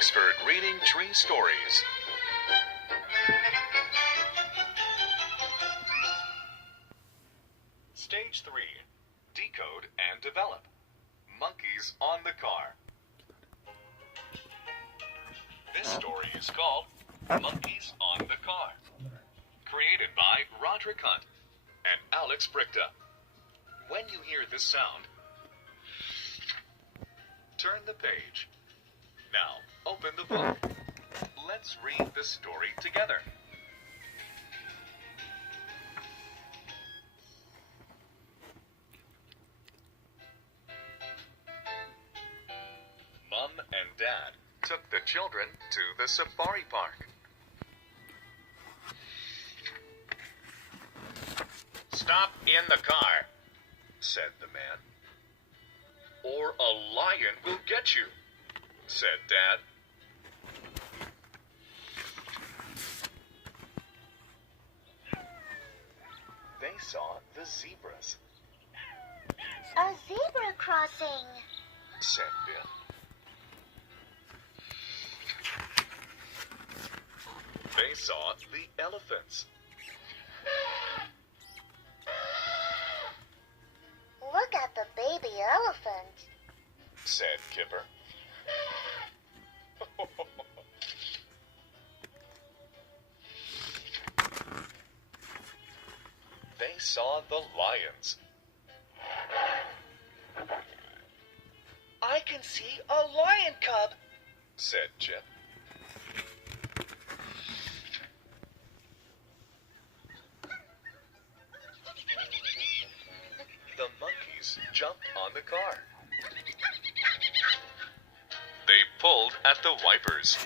Oxford Reading Tree Stories. Stage 3. Decode and develop. Monkeys on the car. This story is called Monkeys on the Car. Created by Roderick Hunt and Alex Brichta. When you hear this sound, turn the page. Now, open the book. Let's read the story together. Mom and Dad took the children to the safari park. "Stop in the car," said the man. "Or a lion will get you," said Dad. They saw the zebras, A zebra crossing. said Bill. They saw the elephants. Look at the baby elephant. Said Kipper. They saw the lions. "I can see a lion cub," said Chip. The monkeys jumped on the car. They pulled at the wipers.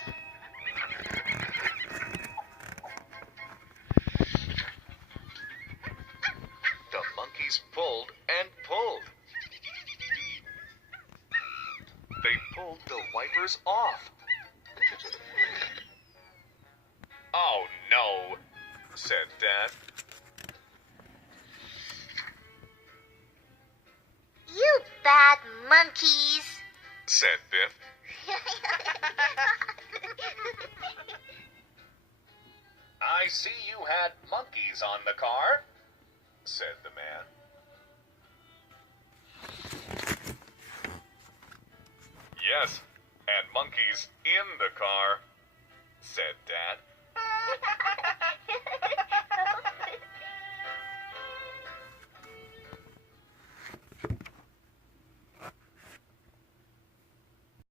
The monkeys pulled and pulled. They pulled the wipers off. "Oh no," said Dad. You bad monkeys. Said Biff. "I see you had monkeys on the car," said the man. "Yes, and monkeys in the car," said Dad.